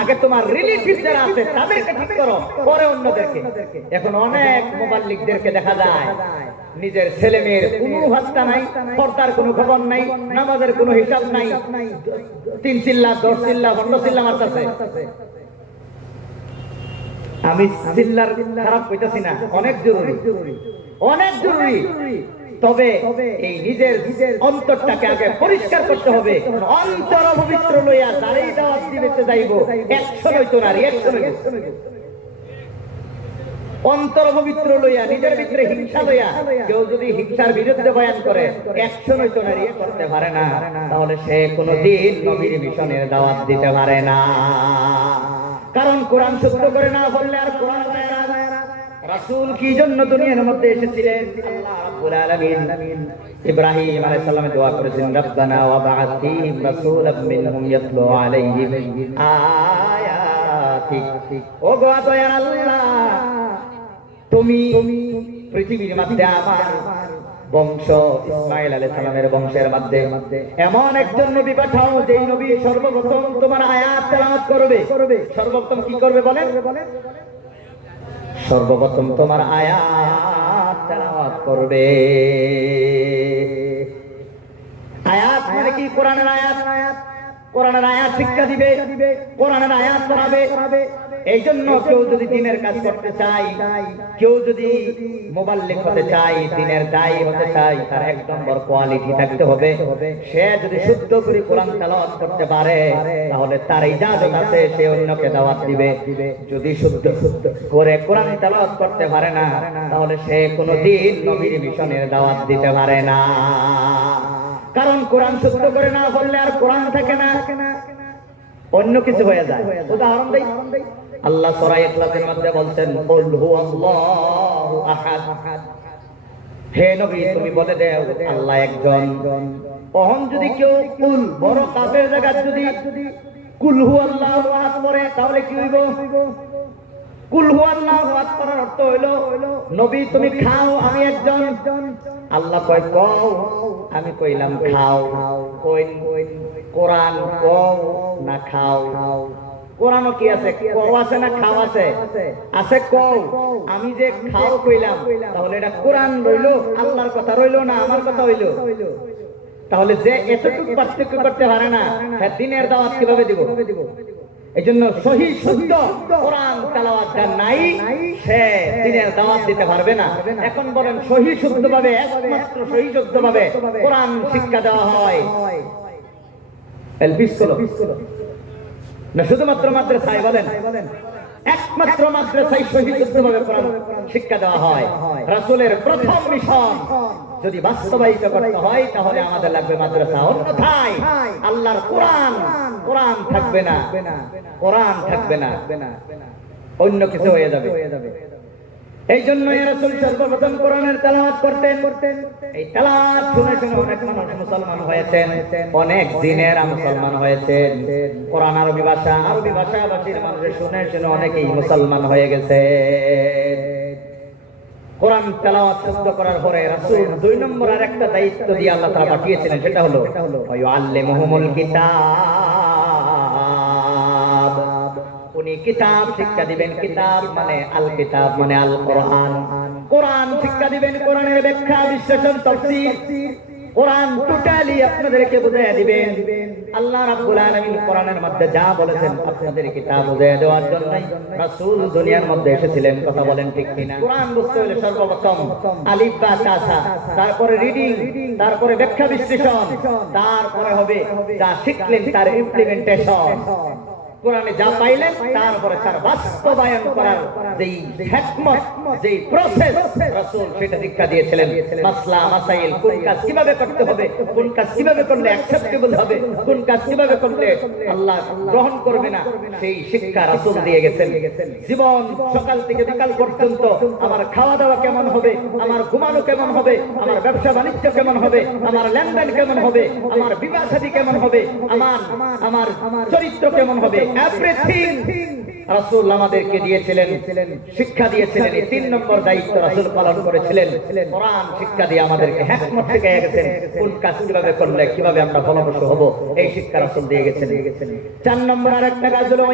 আগে তোমার রিলেটিভ যারা আছে, তাদেরকে ঠিক করো, পরে অন্যদেরকে। এখন অনেক মোবাল্লিকদেরকে দেখা যায়, নিজের ছেলে মেয়ের কোনো ভাস্তা নাই, পর্দার কোনো খবর নাই, নামাজের কোনো হিসাব নাই, তিন চিল্লা, দশ চিল্লা, পনেরো চিল্লা মারতেছে। আমি চিল্লার খারাপ কইতাছি না, অনেক জরুরি। অনেক জরুরি। তবে এই নিজের অন্তরটাকে আগে পরিষ্কার করতে হবে। অন্তর পবিত্র লইয়া দাঁড়িয়ে দাওয়াত দিতে যাইব একশো নয়তো নারী, একশো নয়তো অন্তর পবিত্র লইয়া নিজের ভিতরে হিংসা লইয়া কেউ যদি হিংসার বিরুদ্ধে বয়ান করে, একশো নয়তো নারী করতে পারে না, তাহলে সে কোনোদিন নবীর মিশনের দাওয়াত দিতে পারে না। কারণ কোরআন সত্য করে না বললে আর কোরআন। রাসূল কি জন্য দুনিয়ার মধ্যে এসেছিলেন? আলামিন ইব্রাহিম আলাইহিস দোয়া রব্বানা ওয়া রাসূলাম মিনহুম ইয়াতলু আলাইহিম ও গো আল্লাহ, তুমি পৃথিবীর মধ্যে আমার বংশ ইসমাইল আলাইহিস সালামের বংশের মধ্যে এমন একজন নবী পাঠাও, যেই নবী সর্বপ্রথম তোমার আয়াত তেলাওয়াত করবে। সর্বপ্রথম কি করবে বলেন? সর্বপ্রথম তোমার আয়াত তেলাওয়াত করবে। আয়াত মানে কি? কোরআনের আয়াত। কোরআনের আয়াত শিক্ষা দিবে। কোরআনের আয়াত করাবে এই জন্য কেউ যদি দিনের কাজ করতে চাই কেউ যদি মোবাল্লিক হতে চাই দিনের দায়ী হতে চাই তার এক নম্বর কোয়ালিটি থাকতে হবে। সে যদি শুদ্ধ করে কোরআন তেলাওয়াত করতে পারে, তাহলে তার ইজাজত আছে, সে অন্যকে দাওয়াত দিবে। যদি শুদ্ধ শুদ্ধ করে কোরআন তেলাওয়াত করতে পারে না, তাহলে সে কোনোদিন নবীর মিশনের দাওয়াত দিতে পারে না। কারণ কোরআন শুদ্ধ করে না বললে আর কোরআন থাকে না। অন্য কিছু হয়ে যায়। উদাহরণ দেই। আল্লাহ সূরা ইখলাসের মধ্যে বলছেন হে নবী, তুমি বলে দাও, আল্লাহ একজন। অহন যদি কেউ কুল, বড় কাফের জায়গা যদি কুল আল্লাহ আহাদ পড়ে তাহলে কি হইব? কুল আল্লাহ আহাদ করার অর্থ হইল, নবী, তুমি খাও, আমি একজন। আল্লাহ কয়, কও, আমি কইলাম খাও। কোরআন কও, না খাও। কোরআনও কি আছে? কও আছে না খাও আছে? আছে কও। আমি যে খাও কইলাম, তাহলে এটা কোরআন আল্লাহর কথা না আমার কথা তাহলে যে এতটুকু পার্থক্য করতে পারে না হ্যাঁ দিনের দাওয়াত কীভাবে দিব? এই জন্য সহি, শুদ্ধ কোরআন তেলাওয়াত যার নাই, সে দিনের দাওয়াত দিতে পারবে না। এখন বলেন, সহি শুদ্ধ ভাবে একমাত্র সহি শুদ্ধ ভাবে কোরআন শিক্ষা দেওয়া হয়। না, শুধুমাত্র মাদ্রাসায় বলেন। একমাত্র মাদ্রাসায় সহি শুদ্ধ ভাবে শিক্ষা দেওয়া হয়। রাসুলের প্রথম মিশন যদি বাস্তবায়িত করতে হয়, তাহলে আমাদের লাগবে মাদ্রাসা। অন্যথায় আল্লাহর কোরআন কোরআন থাকবে না। কোরআন থাকবে না। অন্য কিছু হয়ে যাবে। এই জন্য রাসূল সর্বপ্রথম কোরআনের তেলাওয়াত করতেন করতেন এই তেলাওয়াত শুনে শুনে অনেক মানুষ মুসলমান হয়েছেন, অনেক দিনের মুসলমান হয়েছেন। কোরআন আরবি ভাষা, আরবি ভাষাভাষীর মানুষ শুনে শুনে অনেকেই মুসলমান হয়ে গেছে। কোরআন তেলাওয়াত শুদ্ধ করার পরে রাসূল দুই নম্বর আর একটা দায়িত্ব দিয়ে আল্লাহ তাআলা পাঠিয়েছিলেন, সেটা হলো আল্লিমুহুমুল কিতাব। কিতাব শিক্ষা দিবেন। কিতাব মানে আল কিতাব মানে আল কোরআন কোরআন শিক্ষা দিবেন, কোরআনের ব্যাখ্যা, বিশ্লেষণ, তাফসীর। কোরআন টোটালি আপনাদেরকে বুঝাইয়া দিবেন। আল্লাহ রাব্বুল আলামিন কোরআনের মধ্যে যা বলেছেন আপনাদের কিতাব বুঝাইয়া দেওয়ার জন্যই রাসূল দুনিয়ার মধ্যে এসেছিলেন। কথা বলেন ঠিক কিনা? কোরআন বুঝতে হলে সর্বপ্রথম আলিফ বা তাসা তারপরে রিডিং, তারপরে ব্যাখ্যা বিশ্লেষণ, তারপরে হবে যা শিখলেন তার ইমপ্লিমেন্টেশন কোরআনে যা পাইলেন তারপরে তার বাস্তবায়ন করার যেই যেই প্রসেস সেটা শিক্ষা দিয়েছিলেন। মাসলা, মাসাইল, কোন কাজ কীভাবে করতে হবে, কোন কাজ কীভাবে করলে অ্যাকসেপ্টেবল হবে, কোন কাজ কীভাবে করলে আল্লাহ গ্রহণ করবে না, সেই শিক্ষা দিয়ে গেছেন। জীবন সকাল থেকে বিকাল পর্যন্ত আমার খাওয়া দাওয়া কেমন হবে, আমার ঘুমানো কেমন হবে, আমার ব্যবসা বাণিজ্য কেমন হবে, আমার লেনদেন কেমন হবে, আমার বিবাহ কেমন হবে, আমার আমার চরিত্র কেমন হবে এভরিথিং রাসূল আমাদেরকে দিয়েছিলেন, শিক্ষা দিয়েছিলেন তিন নম্বর দায়িত্ব রাসূল পালন করেছিলেন। কোরআন শিক্ষা দিয়ে আমাদেরকে হিকমত শিখিয়ে গেছেন, কোন কাজ কীভাবে করলে, কীভাবে আমরা ফলপ্রসূ হব, এই শিক্ষা রাসূল দিয়ে গেছেন। চার নম্বর আরেকটা কাজ হলো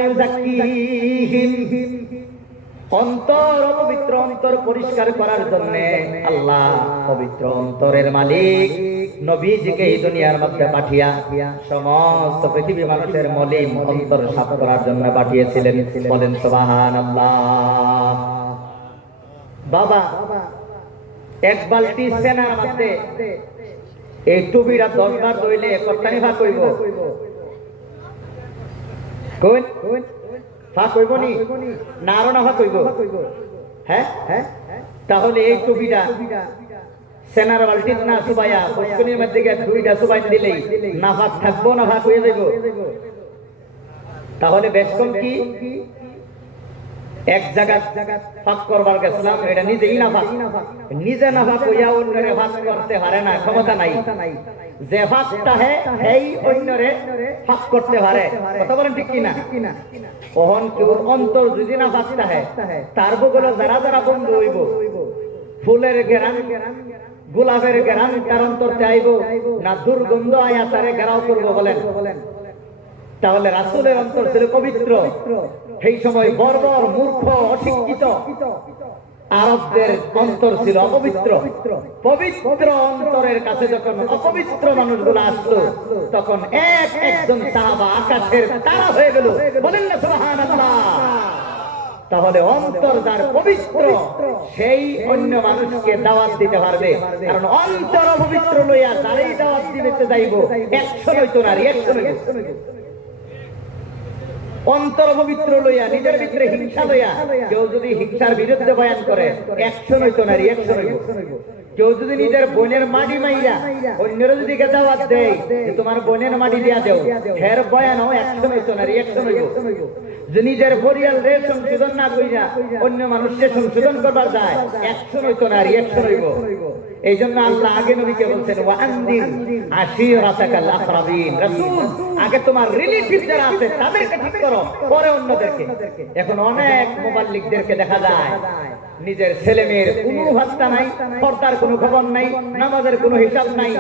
অন্তর অপবিত্র অন্তর পরিষ্কার করার জন্য আল্লাহ পবিত্র অন্তরের মালিক। নবীজিকে এই দুনিয়ার মধ্যে পাঠিয়া সমস্ত পৃথিবী মানুষের মলিন অন্তর সাফ করার জন্য পাঠিয়েছিলেন। বলেন সোবাহান বাবা, এক বালতি সেনার মধ্যে এই টুপিটা দরকার দইলে কত্তানি ভাগ কইব ফাঁক কইব নি? না ফাঁক কইব হ্যাঁ হ্যাঁ? তাহলে এই টুপিটা সেনার বালতিত না সুবাইয়া পুষ্কনির মধ্যে দুইটা সুবাই না থাকব না হয়ে তাহলে বেশ কম কি? এক জায়গা ফাঁক করবার গেছিলাম এটা নিজেই না ফাঁক নিজে না ফাঁক হইয়া অন্যরে ফাঁক করতে পারে না, ক্ষমতা নাই। যে ফাঁকটা হে এই অন্যরে ফাঁক করতে পারে। কথা বলেন ঠিক কিনা? তার বগলে যারা যারা বন্ধু হইব, ফুলের গেরান গোলাপের গেরান তার অন্তরতে আইব না দুর্গন্ধ আয়া তারে গেরাও করব বলেন। তাহলে রাসুলের অন্তর ছিল পবিত্র। সেই সময় বর্বর মূর্খ, অশিক্ষিত আরবদের অন্তর ছিল অপবিত্র। পবিত্র অন্তরের কাছে যখন অপবিত্র মানুষগুলো আসতো তখন এক একজন সাহাবা আকাশের তারা হয়ে গেল। বলেন না সুবহানাল্লাহ। তাহলে অন্তর যার পবিত্র, সেই অন্য মানুষকে দাওয়াত দিতে পারবে। কারণ অন্তর পবিত্র লইয়া যারাই দাওয়াত দিতে যাইব একশো নয়তো নারী, একশো নয় অন্তর পবিত্র লইয়া, নিজের ভিতরে হিংসা লইয়া কেউ যদি হিংসার বিরুদ্ধে বয়ান করে, একশো নয়তো নারী, একশো নইব কেউ যদি নিজের বোনের মাটি মাইরা অন্যের যদি দাওয়াত দেয় তোমার বোনের মাটি দিয়া দেও, হের বয়ান একশো নয়তো না একশো নইব যে নিজের পরিয়াল রে সংশোধন না কইরা অন্য মানুষকে সংশোধন করবার যায় একশো নয়তো না একশো নইব এই জন্য আল্লাহ আগে নবীকে বলছেন আকরাবিন রাসূল, আগে তোমার রিলেটিভ যারা আছে, তাদেরকে ঠিক করো, পরে অন্যদেরকে। এখন অনেক দেখা যায়, নিজের ছেলে মেয়ের কোনো ভাত্তা নাই, পর্দার কোনো খবর নাই, নামাজের কোনো হিসাব নাই,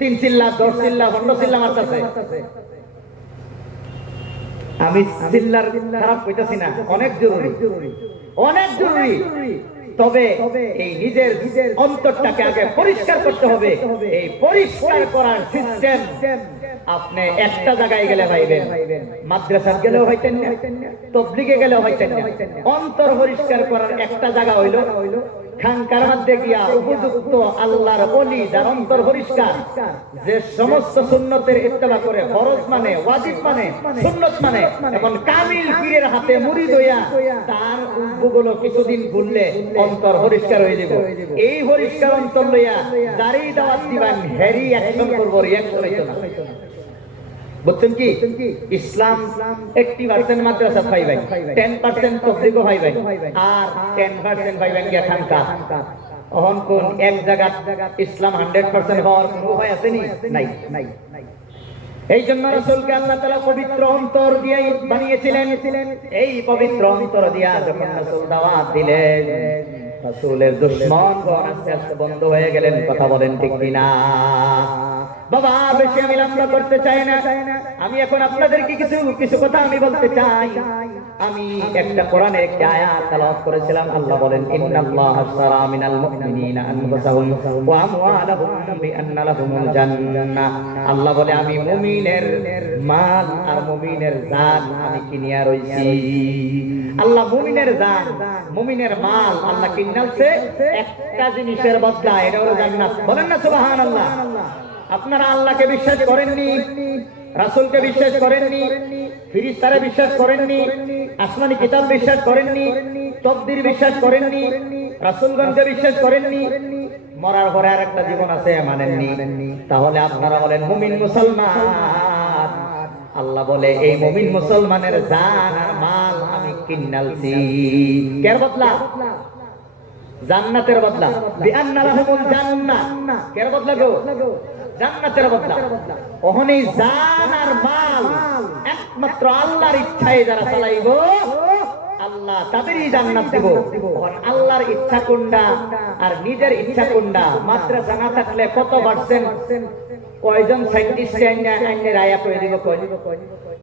তিন চিল্লা, দশ চিল্লা, পনেরো চিল্লা মারতেছে। আমি চিল্লার খারাপ কইতাছি না, অনেক জরুরি অনেক জরুরি। তবে এই নিজের অন্তরটাকে আগে পরিষ্কার করতে হবে। এই পরিষ্কার করার সিস্টেম আপনি একটা জায়গায় গেলে পাইবেন। মাদ্রাসা গেলেও হইতেন না, তবলিগে গেলেও হইতেন না। অন্তর পরিষ্কার করার একটা জায়গা হইল, খানকার মধ্যে গিয়া উপযুক্ত আল্লাহর বলি যার অন্তর পরিষ্কার, যে সমস্ত সুন্নতের ইত্তেবা করে, ফরজ মানে ওয়াজিব মানে সুন্নত মানে এখন কামিল পীরের হাতে মুড়ি দইয়া তার উদ্ভগুলো কিছুদিন ঘুরলে অন্তর পরিষ্কার হয়ে যাব। এই পরিষ্কার অন্তর লইয়া যারই দাওয়াত দিবেন হেরি অ্যাকশন করব, রিয়াকশন হইতো না। বুঝছেন কি, ইসলাম এইটি পার্সেন্ট মাদ্রাসা পাইবেন টেন পার্সেন্ট তবলিগও পাইবেন আর টেন পার্সেন্ট পাইবেন গিয়া খানকা অহন কোন এক জায়গা ইসলাম হান্ড্রেড পার্সেন্ট হওয়ার কোনো উপায় আছে নি? নাই। নাই এই জন্য রসুলকে আল্লাহ তালা পবিত্র অন্তর দিয়ে বানিয়েছিলেন। এই পবিত্র অন্তর দিয়া যখন রসুল দাওয়াত দিলেন রসুলের দুশ্মন বন্ধ হয়ে গেলেন, কথা বলেন ঠিক কিনা? বাবা, বেশি আমি লম্বা করতে চাই না। আমি এখন আপনাদেরকে কিছু কিছু কথা আমি বলতে চাই। আমি একটা একটি আয়াত তেলাওয়াত করেছিলাম, আল্লাহ বলেন মিনাল মুমিনিনা আনফুসাহুম ওয়া বিআন্না লাহুমুল জান্নাহ। আল্লাহ বলে, আমি মুমিনের মাল আর মুমিনের জান আমি কিনিয়া রইছি। আল্লাহ মুমিনের জান মুমিনের মাল আল্লাহ কিনালছে একটা জিনিসের বদলা, এটা হলো জান্নাত। বলেন না, সুবহানাল্লাহ। আপনারা আল্লাহকে বিশ্বাস করেননি, রাসুলকে বিশ্বাস করেননি, ফিরিস্তারে বিশ্বাস করেননি, আসমানি কিতাব বিশ্বাস করেননি, তকদির বিশ্বাস করেননি রাসুলগঞ্জে বিশ্বাস করেননি, মরার পরে আর একটা জীবন আছে মানেননি। তাহলে আপনারা বলেন, মুমিন মুসলমান। আল্লাহ বলে, এই মমিন মুসলমানের জান আর মাল আমি কিনালছি কে বদলা? জান্নাতের বদলা। বিআন্না লাহুমুল জান্নাহ বদলা গো? জান্নাতের বদলা। ওহনে জান আর মাল একমাত্র আল্লাহর ইচ্ছায় যারা চালাইব আল্লাহ তাদেরই জান্নাত দিব। আল্লাহর ইচ্ছা কোনটা আর নিজের ইচ্ছা কোনটা? মাদ্রাসা জানা থাকলে কত পার্সেন্ট? কয়জন সাইন্টিস্ট আইনে আইনে রায়া করে দিব কয়?